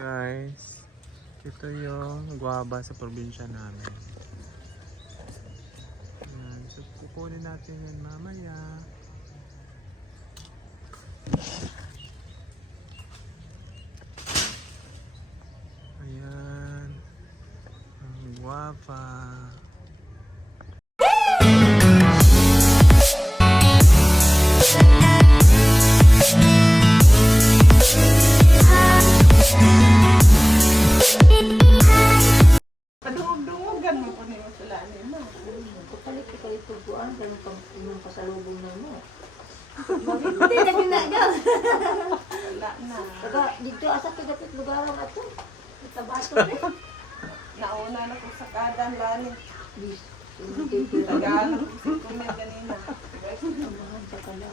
Guys, ito yung guava sa probinsya namin. Ayan, so kukunin natin yan mamaya. Ayan, ang guava. Padungog-dungogan mo po niyo sa lalim mo. Kapalit ka ito buwan, ganun pasalubong na mo. Hindi na ginagawa. Wala na. Taga, dito asa ka dapat lugar ang ato. Sa bato rin. Nauna na po sa kadang lani. Bis. Tagaan po si Kumel ganina. Samahan sa kala.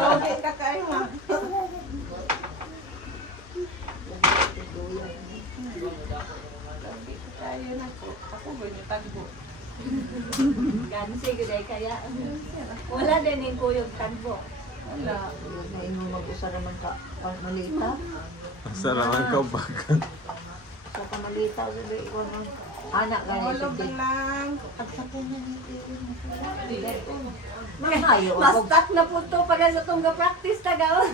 Logi ka kayo ma. Logi ka kayo na po. Ako ba yung tagbo? Gano'n siya guday kaya. Wala din yung kuyog tagbo. Wala. Na imo mag-usa naman ka malita. Saraman ka baka. Sa kamalita sa ikaw ng anak ganito. Tulog lang. Pagsapunan nito. Mangayo. Mastak na po ito para sa itong practice tagaw.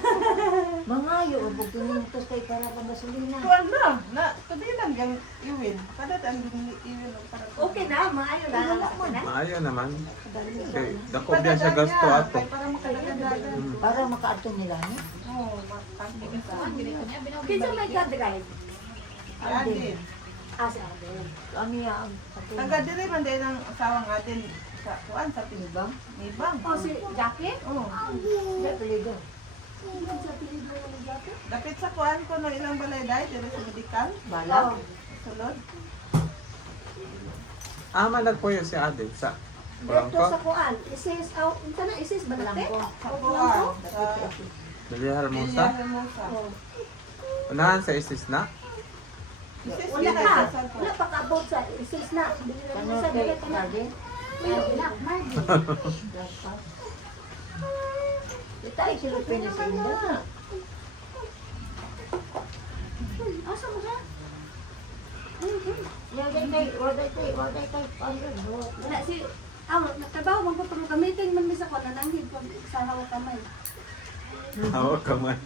Mangayo. Pag tumintos kay para pang gasolina. Tuwan na. Na, sabi lang yung iwin. Kada ang iwin para Okay na, maayo na. Maayo naman. Dali. Okay, dako biya siya gasto ato. Ay, para makadagdagan. Para makaato nila ni. Oo, makakita sa Kinsa may ka-drive? Yan din. Asa din. Ano yan? Taga dire man din ang asawang atin sa kuan sa Pinibang? Nibang. O si Jackie? Oo. Hindi, palido. Dapit sa kuan ko ng ilang balay dahil dire sa medical. Balaw. Sulod. Nagpuyo si Ate sa Dito sa Barangko. kuan. Isis, unta na isis ba natin? Sa kuan. Sa Dali Hermosa. Villa Hermosa. Unahan sa isis na. Isis Wala yun ka. ay sa Wala pa kabot sa isis na. Ano Sa kay dili ka na. Marvin? Marvin. Ito ay sila pinasinda. Asa mo siya? Waday kay, Wala si nagtrabaho man ko pero gamitin man mi sa kuan nananghid pag sa hawak kamay. Hawak kamay.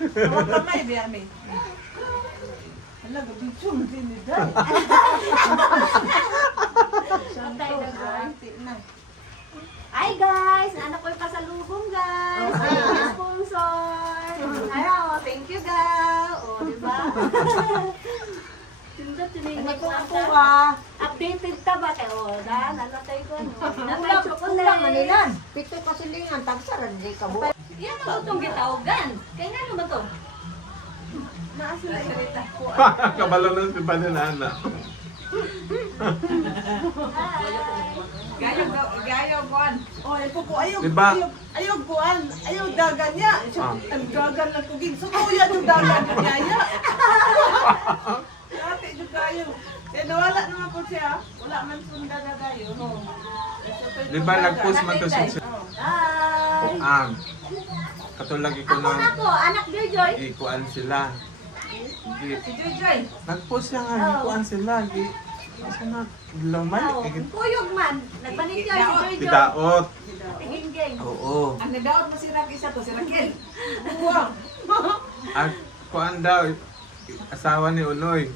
Huwag kamay, Biami. Hala, gabi chum din ni Day. Patay na guys. Anti na. Hi guys! Anak ko yung pasalubong guys! Ay, sponsor! Hello! Thank you guys! O, diba? Tindot yun yung Nagkukuha. updated ka ba kayo? O, dan, nalatay ko ano? Natay Ulang chocolate! manilan. Pito kasilingan, tagsaran di ka bu. Yan ang itong gitaugan. Kaya nga naman to? Naasa na salita ko. Kabalo na si Paninana. Gayo, gayo, buwan. Oh, ay po ayog, Diba? ayog, buwan. Ayog, dagan niya. Ang dagan lang kugig. Sukuya yung dagan niya. Dati yung gayo. Kaya nawala naman po siya. Wala man sunda na gayo. Di ba nag-post man to sa Hi! katulagi ko Ako na na ko, anak Joy. ikuan sila. Di, Si Joy Joy. nag-post siya nga, ikuan sila. Di, asa na, lamay. Oh, kuyog man. Nagpanikyo si Joy. Pidaot. Tingin-ging. Oo. Ang nadaot mo si Rak isa to, si Raquel. Buwang. At kuan daw, asawa ni Unoy.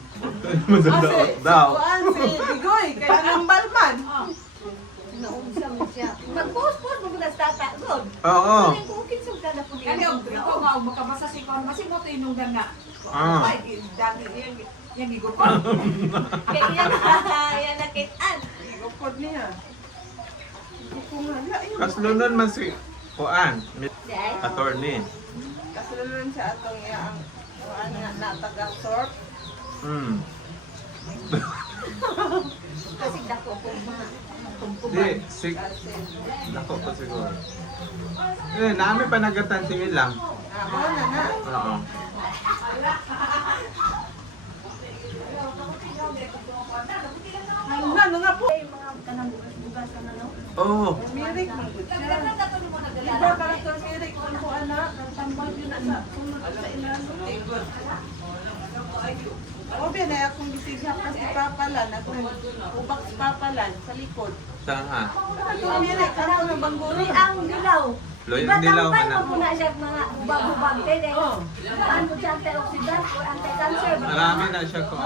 Madadaot daw. Buwan si Bigoy. Kaya nang balman. Naumsa mo siya. Mag-post-post mo na sa tata. Good. Oo. Kung kinsog ka na po Kani og ito nga og makabasa si kon masimot inunggan nga. Ah. Ay dati yang gigupon. Kaya yan nakitaan. Gukod niya. Hindi ko nga. Ayun. Kaslunan man si kuan, Dahil. attorney. Kasulunod siya atong iya ang na taga-sort. Mm. Kasi dako ko mga Di, si, nako ko siguro. Naami pa nagatan tingin lang. Ako na. Oo. Ano nga po? mga kanang bugas ka na no? Oo. Mirik man po siya. Iba para to mirik kung po anak. Ang tambal yun na sa sunod sa ilan. O, bin, ay akong gitignan kasi papalan. Akong ubak si papalan sa likod. Saan? Tumili, kanaw ng bangguri. Ang dilaw. Loy Diba ang dilaw tampay na. mo muna siya mga ubag-ubag din eh. Ano siya antioxidant or anti-cancer? Marami na siya ko.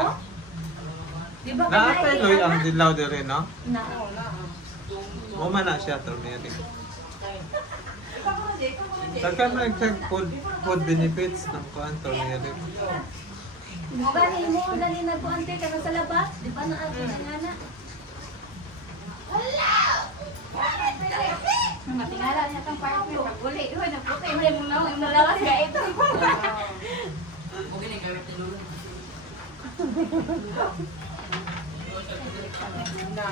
Diba Naapay loy ang dilaw dire, no? Na. Uma na siya turmeric. Saka nag-check food benefits ng kuan turmeric. Gani mo dali nagkuante ka sa labas, di ba na ato nga na. Matingala niya kang part mo. Uli, uy, naputi. Uli mo na, yung malawas ka ito. Na,